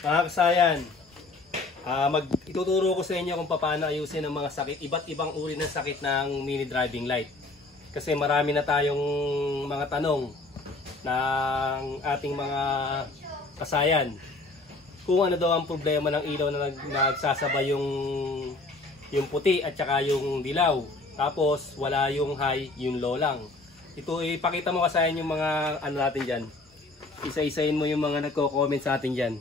Mga kasayan, ituturo ko sa inyo kung paano ayusin ang mga sakit, iba't ibang uri ng sakit ng mini driving light. Kasi marami na tayong mga tanong ng ating mga kasayan. Kung ano daw ang problema ng ilaw na nagsasabay yung puti at saka yung dilaw. Tapos wala yung high, yung low lang. Ito ipakita mo kasayan yung mga ano natin dyan. Isa-isahin mo yung mga nagko-comment sa atin dyan.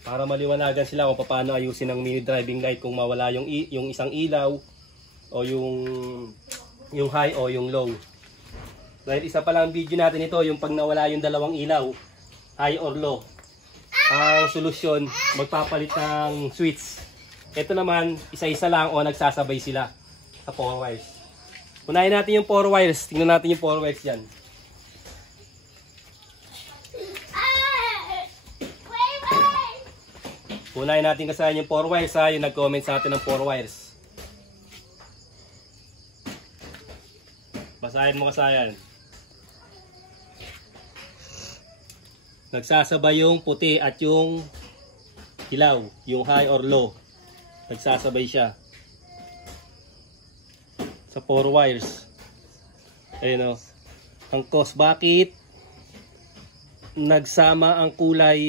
Para maliwanagan sila kung paano ayusin ang mini driving light kung mawala yung isang ilaw o yung high o yung low. Dahil isa pa lang video natin ito, yung pag nawala yung dalawang ilaw, high or low. Ang solusyon, magpapalit ng switch. Ito naman, isa-isa lang o nagsasabay sila sa 4 wires. Unahin natin yung 4 wires. Tingnan natin yung 4 wires dyan. Unahin natin kasayan yung 4 wires ha, yung nag-comment sa atin ng 4 wires. Basahin mo kasayan. Nagsasabay yung puti at yung ilaw, yung high or low. Nagsasabay siya. Sa 4 wires. Ayun o. Ang cause bakit nagsama ang kulay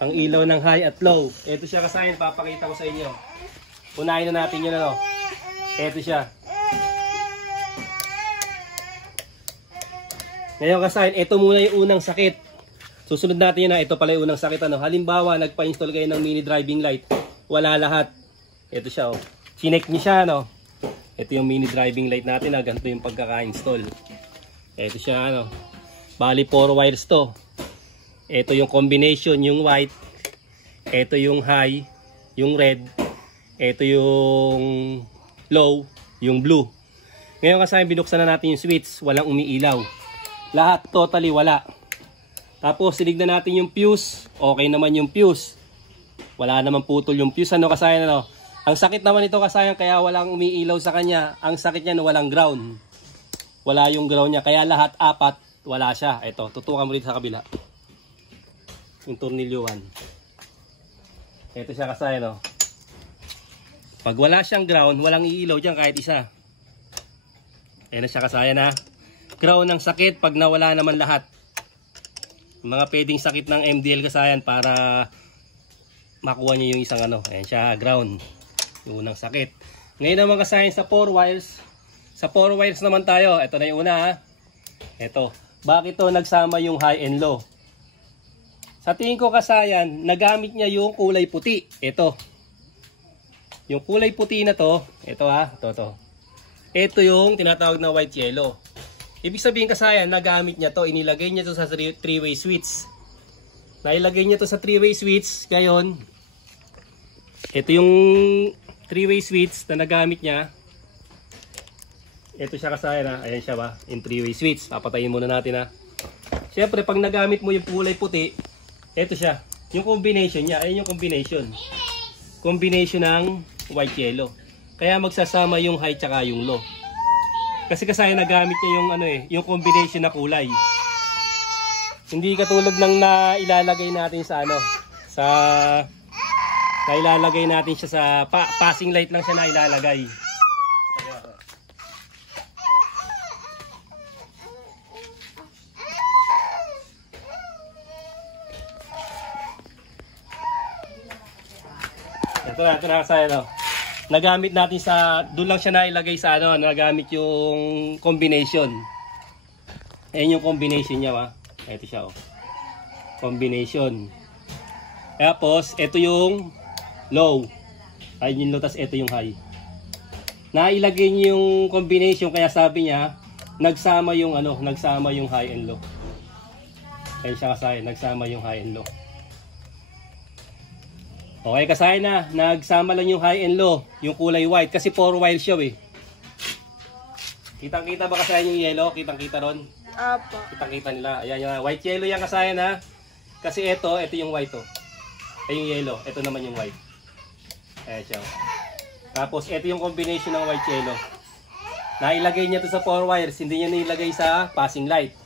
ang ilaw ng high at low. Ito siya kasayan, papakita ko sa inyo. Unahin na natin yun ano. Ito siya. Ngayon kasayan, ito muna yung unang sakit. Susunod natin yun na, ito pala yung unang sakit ano. Halimbawa, nagpa-install kayo ng mini driving light. Wala lahat. Ito siya oh. Sinek niyo siya ano. Ito yung mini driving light natin na ganito yung pagkaka-install. Ito siya ano. Bali 4 wires to. Ito yung combination, yung white. Ito yung high, yung red. Ito yung low, yung blue. Ngayon kasi binuksan na natin yung switch, walang umiilaw. Lahat totally wala. Tapos sinignan natin yung fuse, okay naman yung fuse. Wala naman putol yung fuse. Ano kasayan ano? Ang sakit naman ito kasayan kaya walang umiilaw sa kanya. Ang sakit niya no, walang ground. Wala yung ground niya kaya lahat apat wala siya. Ito, tutukan mo dito sa kabila. Yung tornilyohan. Ito siya kasayan no. Pag wala siyang ground, walang iilaw dyan kahit isa. Ayan na siya kasayan ha. Ground ng sakit pag nawala naman lahat. Mga pwedeng sakit ng MDL kasayan para makuha niyo yung isang ano. Ayan siya, ground. Yung unang sakit. Ngayon naman kasayan sa 4 wires. Sa 4 wires naman tayo. Ito na yung una ha. Ito. Bakit to nagsama yung high and low? Sa tingin ko kasayan, nagamit niya yung kulay puti. Ito. Yung kulay puti na to. Ito ha. Ito. Ito yung tinatawag na white yellow. Ibig sabihin kasayan, nagamit niya to. Inilagay niya to sa 3-way switch. Nailagay niya to sa 3-way switch. Ngayon, ito yung 3-way switch na nagamit niya. Ito siya kasayan ha. Ayan siya ba? Yung 3-way switch. Papatayin muna natin ha. Siyempre, pag nagamit mo yung kulay puti, ito siya. Yung combination niya. Ayan yung combination. Combination ng white yellow. Kaya magsasama yung high tsaka yung low. Kasi kasayan nagamit niya yung ano yung combination na kulay. Hindi katulad ng nailalagay natin sa ano, sa nailalagay natin siya sa passing light lang siya na ilalagay. Ito na kasayan no. Nagamit natin sa, doon lang siya nailagay sa ano, nagamit yung combination. Ayan yung combination niya ha. Ito siya oh. Combination. Tapos, ito yung low. Ayun yung low, tas ito yung high. Nailagay niya yung combination, kaya sabi niya, nagsama yung ano, nagsama yung high and low. Ayan siya kasayan, nagsama yung high and low. Okay kasayan na, nagsama lang yung high and low, yung kulay white kasi 4 wires siya eh. Kitang-kita ba kasayan yung yellow? Kitang-kita ron? Apo. Kitang-kita nila. Ayan yung white yellow yan kasayan ha. Kasi ito yung white oh. Ay yung yellow, ito naman yung white. Ayan siya. Tapos ito yung combination ng white yellow. Nailagay niya to sa 4 wires, hindi niya nilagay sa passing light.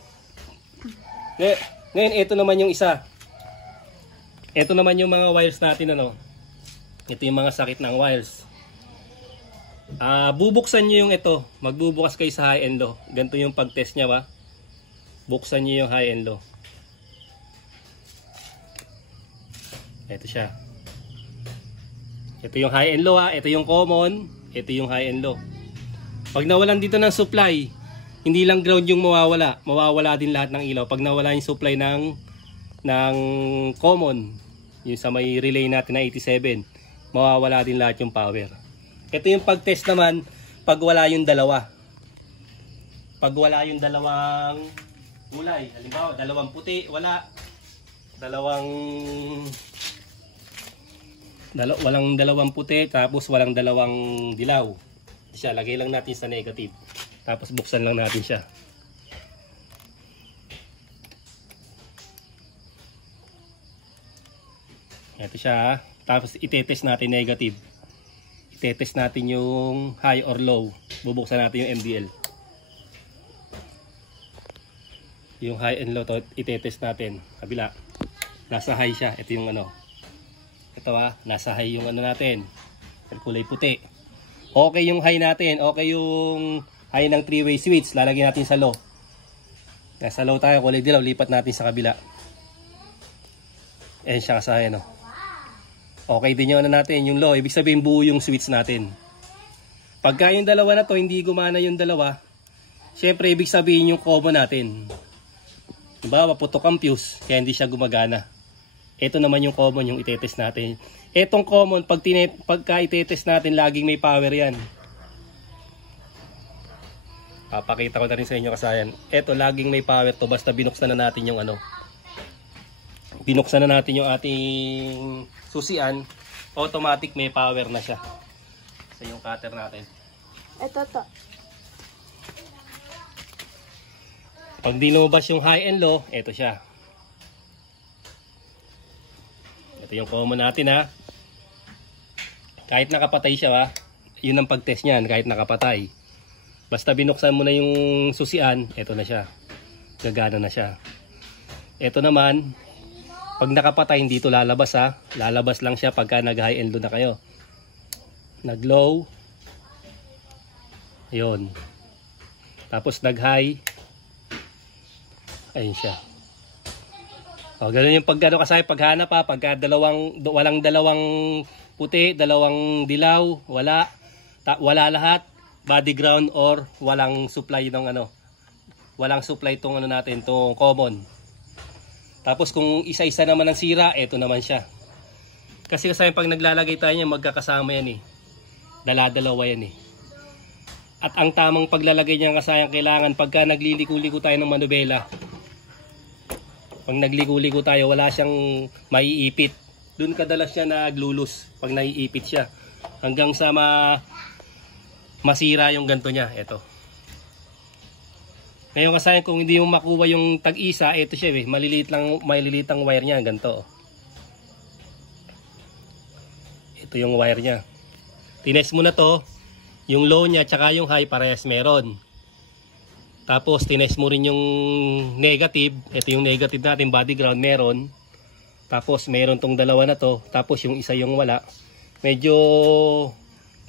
Ngayon ito naman yung isa. Ito naman yung mga wires natin, ano. Ito yung mga sakit ng wires. Bubuksan nyo yung ito. Magbubukas kayo sa high and low. Ganito yung pag-test nya, ba? Buksan nyo yung high and low. Ito siya. Ito yung high and low, ha. Ito yung common. Ito yung high and low. Pag nawalan dito ng supply, hindi lang ground yung mawawala. Mawawala din lahat ng ilaw. Pag nawala yung supply ng common, yung sa may relay natin na 87, mawawala din lahat yung power. Ito yung pag-test naman pag wala yung dalawa. Pag wala yung dalawang kulay. Halimbawa, dalawang puti, wala. Walang dalawang puti, tapos walang dalawang dilaw. Siya, lagay lang natin sa negative. Tapos buksan lang natin siya. Ito siya. Tapos itetest natin negative. Itetest natin yung high or low. Bubuksan natin yung MDL. Yung high and low to, itetest natin. Kabila. Nasa high siya. Ito yung ano. Ito nasa high yung ano natin. Kulay puti. Okay yung high natin. Okay yung high ng 3-way switch. Lalagyan natin sa low. Nasa low tayo. Kulay dilaw. Lipat natin sa kabila. Ayan siya kasahay, no? Okay din yung ano natin, yung low. Ibig sabihin buo yung switch natin. Pagka yung dalawa na to, hindi gumana yung dalawa, syempre ibig sabihin yung common natin. Diba, maputok ang fuse, kaya hindi siya gumagana. Ito naman yung common, yung itetest natin. Etong common, pagka itetest natin, laging may power yan. Papakita ko na rin sa inyo kasayan. Ito, laging may power to, basta binuksan na natin yung ano. Binuksan na natin yung ating susian, automatic may power na siya. Sa yung cutter natin. Ito to. Pag di lumabas yung high and low, ito siya. Ito yung common natin, ha. Kahit nakapatay siya, ha. Yun ang pag-test niyan, kahit nakapatay. Basta binuksan mo na yung susian, ito na siya. Gagana na siya. Ito naman, pag nakapatay, hindi ito lalabas, ha. Lalabas lang siya pagka nag-high and low na kayo. Nag-low. Yun. Tapos nag-high. Ayun siya. O, ganun yung pagkano kasi paghanap, ha. Pagka walang dalawang puti, dalawang dilaw, wala. Wala lahat. Body ground or walang supply ng ano. Walang supply tong ano natin, tong common. Tapos kung isa-isa naman ang sira, eto naman siya. Kasi pag naglalagay tayo niya, magkakasama yan, eh. Dala-dalawa yan, eh. At ang tamang paglalagay niya kasayang kailangan pagka nagliliko-liko tayo ng manubela. Pag nagliliko-liko tayo, wala siyang maiipit. Doon kadalas siya naglulus pag naiipit siya. Hanggang sa masira yung ganto niya. Eto. Ngayon kasi kung hindi mo makuha yung tag-isa, ito siya, maliliit ang wire niya, ganito. Ito yung wire niya. Tinest mo na to, yung low niya tsaka yung high parehas meron. Tapos tinest mo rin yung negative, ito yung negative natin, body ground meron. Tapos meron tong dalawa na to, tapos yung isa yung wala. Medyo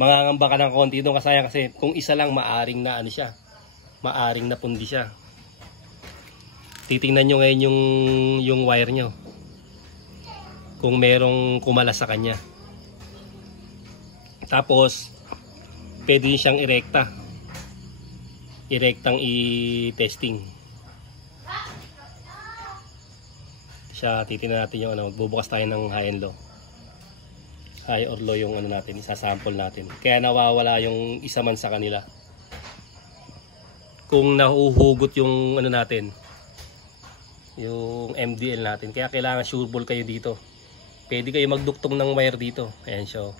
mangangamba ka ng konti doon kasi kung isa lang maaring na ano siya. Maaring napundi siya. Titingnan nyo ngayon yung wire nyo. Kung merong kumala sa kanya. Tapos, pwede din siyang irekta. Irektang i-testing. Siya, titingnan natin yung ano. Magbubukas tayo ng high and low. High or low yung ano natin. Isasample natin. Kaya nawawala yung isa man sa kanila. Kung nahuhugot yung ano natin, yung MDL natin, kaya kailangan sure ball kayo dito. Pwede kayo magduktong ng wire dito. Ayan siya.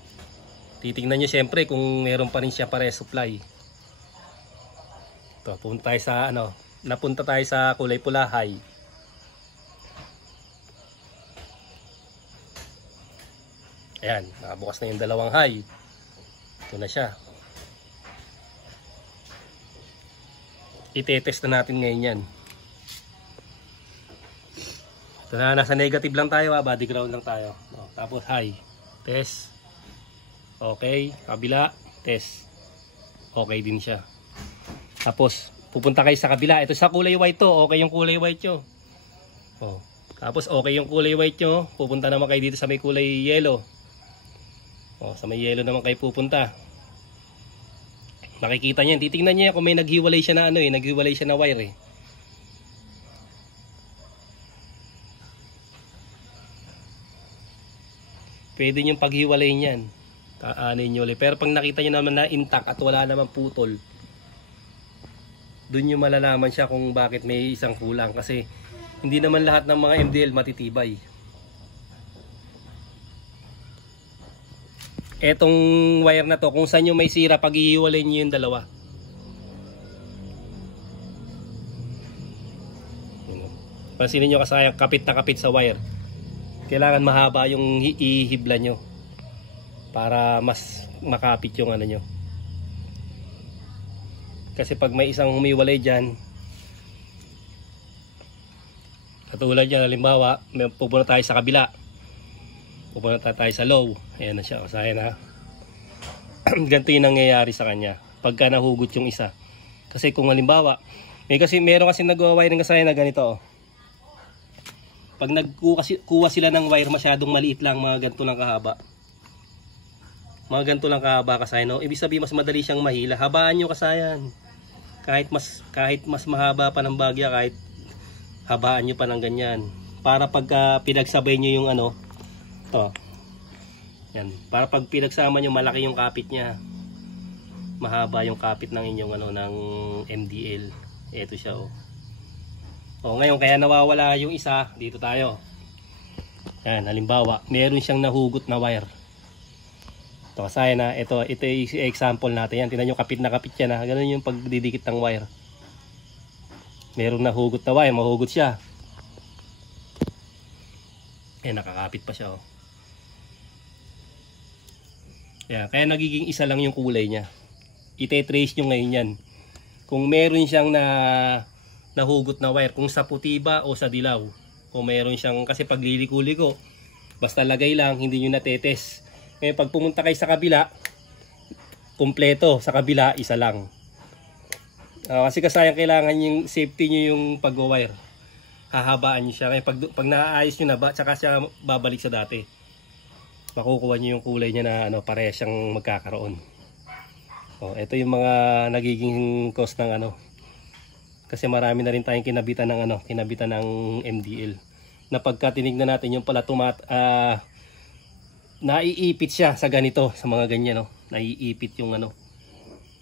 Titingnan nyo syempre kung meron pa rin siya pare supply. Ito, punta tayo sa ano, napunta tayo sa kulay pula, high. Ayan, nakabukas na yung dalawang high. Ito na siya. Itetest na natin ngayon yan. Ito So, nasa negative lang tayo, body ground lang tayo. O, tapos high, test. Okay, kabila, test. Okay din siya. Tapos pupunta kayo sa kabila. Ito sa kulay white to, okay yung kulay white nyo. O, tapos okay yung kulay white nyo, pupunta naman kayo dito sa may kulay yellow. O, sa may yellow naman kayo pupunta. Makikita niyan, titingnan niya kung may naghiwalay siya na naghiwalay siya na wire Pwede nyo paghiwalay niyan. Aanin nyo ulit. Pero pag nakita nyo naman na intact at wala naman putol, dun nyo malalaman siya kung bakit may isang kulang. Kasi hindi naman lahat ng mga MDL matitibay. Etong wire na to, kung saan nyo may sira, paghihiwalay nyo yung dalawa. Pansinin nyo kasayang kapit na kapit sa wire. Kailangan mahaba yung ihibla nyo para mas makapit yung ano nyo. Kasi pag may isang humiwalay dyan, katulad dyan, halimbawa pupunta tayo sa kabila, pupunta tayo sa low, ayan na siya, kasaya na. Ganito yung nangyayari sa kanya pagka nahugot yung isa. Kasi kung halimbawa meron kasi nag-wiring kasaya na ganito, pag nagkuha sila ng wire masyadong maliit lang, mga ganito lang kahaba. Mga ganito lang kahaba kasaya, no? Ibig sabihin mas madali siyang mahila. Habaan nyo kasayan. Kahit mas mahaba pa ng bagya, kahit habaan nyo pa ng ganyan. Para pagka pinagsabay nyo yung to. Yan. Para pag pinagsama nyo, malaki yung kapit niya. Mahaba yung kapit ng inyong ng MDL. Ito siya, oh. O ngayon, kaya nawawala yung isa, dito tayo. Yan, halimbawa, meron siyang nahugot na wire. Ito kasaya na, ito yung example natin. Yan, tingnan nyo, kapit na kapit yan. Ganun yung pagdidikit ng wire. Meron nahugot na wire, mahugot siya. Nakakapit pa siya, oh. Yan, kaya nagiging isa lang yung kulay niya. Ite-trace nyo ngayon yan. Kung meron siyang nahugot na wire, kung sa puti ba o sa dilaw, kung meron siyang, kasi pag liliko-liko, basta lagay lang, hindi nyo natetes. Pag pumunta kayo sa kabila, kumpleto, sa kabila isa lang. Kasi kasayang kailangan yung safety nyo yung pag-wire, hahabaan nyo siya. Kaya pag naaayos nyo na ba, tsaka siya babalik sa dati, makukuha nyo yung kulay niya na parehas siyang magkakaroon. Ito yung mga nagiging cause ng kasi marami na rin tayong kinabitan ng MDL na pagka tinignan natin yung pala naiipit siya sa ganito, sa mga ganyan, no? Naiipit yung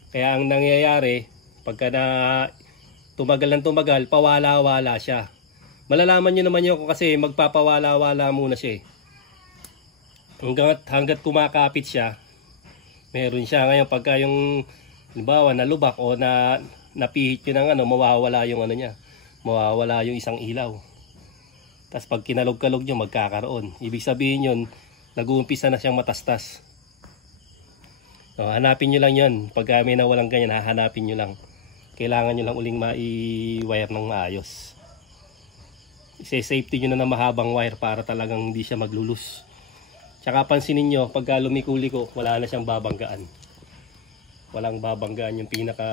kaya ang nangyayari pagka tumagal ng tumagal, pawala-wala siya. Malalaman nyo naman yun kasi magpapawala-wala muna siya, hanggat kumakapit siya, meron siya. Ngayon pagka yung halimbawa nalubak o napihit nyo ng mawawala yung niya, mawawala yung isang ilaw. Tapos pag kinalog-kalog nyo, magkakaroon. Ibig sabihin yun, nag-uumpisa na siyang matastas. Hanapin nyo lang yun. Pag may nawalang ganyan, hahanapin nyo lang. Kailangan nyo lang uling mai-wire ng maayos. I-safety nyo na ng mahabang wire para talagang hindi siya maglulus. Tsaka pansinin nyo, pagka lumiko-liko, wala na siyang babanggaan. Walang babanggaan yung pinaka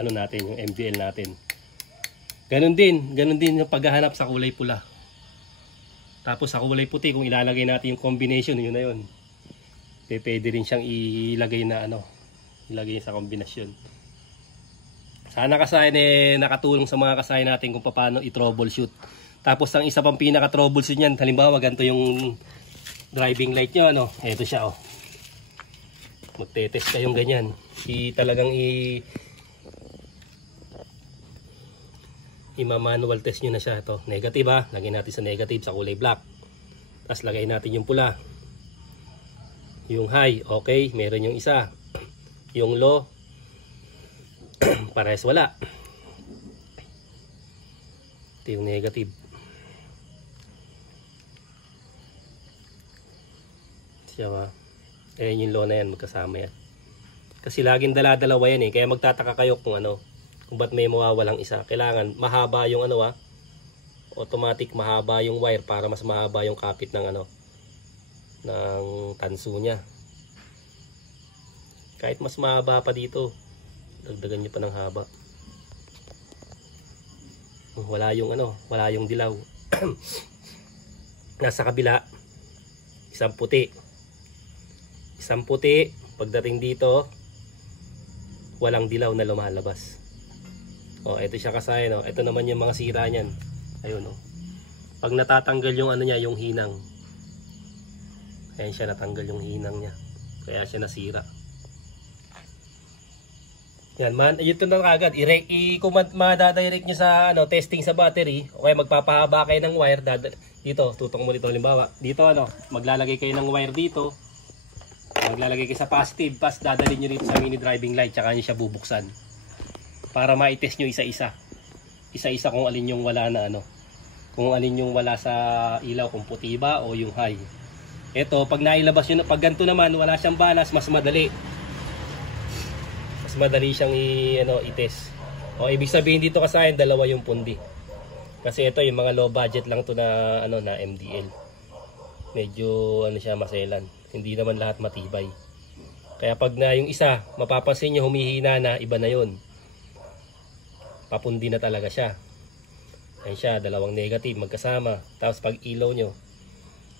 natin, yung MDL natin. Ganun din yung paghahanap sa kulay pula. Tapos sa kulay puti, kung ilalagay natin yung combination, yun na yun. Pwede rin siyang ilagay na ilagay sa kombinasyon. Sana kasayan nakatulong sa mga kasayan natin kung paano i-troubleshoot. Tapos ang isa pang pinaka troubleshoot niyan, halimbawa ganito yung driving light nyo, ito siya, oh. Magte-test kayong ganyan. Talagang ima-manual test nyo na siya. Ito, negative, ha. Lagay natin sa negative sa kulay black. Tapos lagay natin yung pula. Yung high, okay. Meron yung isa. Yung low, parehas wala. Ito yung negative. Siya, ha. Ayan yung low na yan, magkasama yan. Kasi laging dala-dalawa yan, kaya magtataka kayo kung ba't may mawawalang isa. Kailangan mahaba yung automatic mahaba yung wire para mas mahaba yung kapit ng ano, ng tanso niya. Kahit mas mahaba pa dito, dagdagan niyo pa ng haba. Wala yung ano, wala yung dilaw. Nasa kabila, isang puti. Isang puti, pagdating dito, walang dilaw na lumalabas. Oh, ito siya kasaya, no. Ito naman yung mga sira niyan. Ayun, oh. Pag natatanggal yung ano niya, yung hinang. Ayan siya, natanggal yung hinang niya. Kaya siya nasira. Yan man, ito na agad. Kung madadirect nyo sa ano, testing sa battery, okay, magpapahaba kayo ng wire dito, tutong mo dito halimbawa. Dito ano, maglalagay kayo ng wire dito. Maglalagay kayo sa positive, pas dadalhin nyo dito sa mini driving light, tsaka nyo siya bubuksan. Para ma-test nyo isa-isa. Isa-isa kung alin yung wala na ano. Kung alin yung wala sa ilaw, kung puti ba o yung high. Ito, pag nailabas yun, pag ganito naman, wala siyang balas, mas madali. Mas madali siyang i-test. O ibig sabihin dito kasi dalawa yung pundi. Kasi ito yung mga low budget lang to na ano na MDL. Medyo ano siya maselan. Hindi naman lahat matibay. Kaya pag na yung isa, mapapansin niyo humihina na, iba na yon. Papundi na talaga siya. Ayan siya, dalawang negative magkasama. Tapos pag ilaw nyo,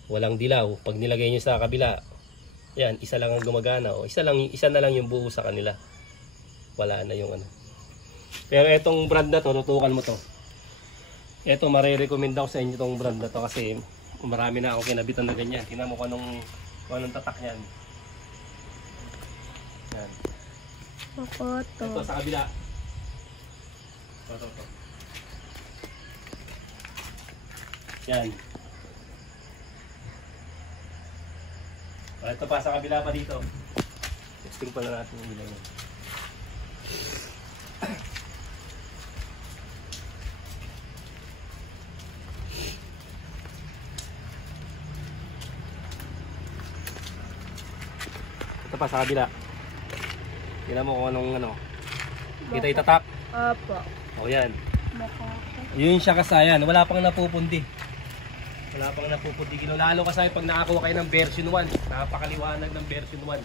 walang dilaw. Pag nilagay nyo sa kabila, yan, isa lang ang gumagana. O isa na lang yung buo sa kanila. Wala na yung ano. Pero etong brand na to, tutukan mo to. Eto, marirecommend ako sa inyo itong brand na to kasi marami na ako kinabitan na ganyan. Tingnan mo kung anong tatak yan. Yan. Ito sa kabila. Ito. Yan. Ito pa sa kabila pa dito. Testing pa na natin yung bilang yan. Ito pa sa kabila. Tingnan mo kung anong ano. Kita itatak. Opo. O yan. Yun siya kasayan. Wala pang napupundi. Wala pang napupundi. Lalo kasayan pag nakakuha kayo ng version 1. Napakaliwanag ng version 1.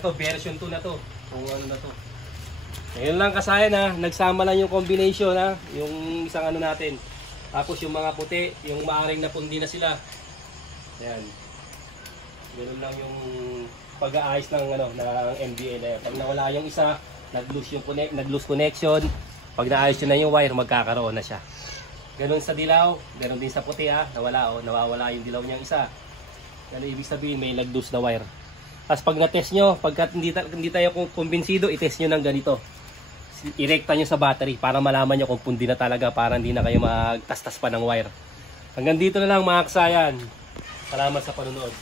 Ito version 2 na to. Kung ano na to. Ngayon lang kasayan ha. Nagsama lang yung combination ha. Yung isang ano natin. Tapos yung mga puti. Yung maaring napundi na sila. Ayan. Ganun lang yung pag-aayos ng ano ng MDL na yan. Pag nawala yung isa, nag-loose connection. Pag naayos yun na yung wire, magkakaroon na siya. Ganun sa dilaw, ganun din sa puti ha. Nawawala yung dilaw niyang isa. Ano ibig sabihin, may nag-loose na wire. Tapos pag na-test nyo, pagkat hindi tayo kumbinsido, i-test nyo ng ganito. I-recta nyo sa battery para malaman nyo kung pundi na talaga, para hindi na kayo magtastas pa ng wire. Hanggang dito na lang mga kasayan. Salamat sa panonood.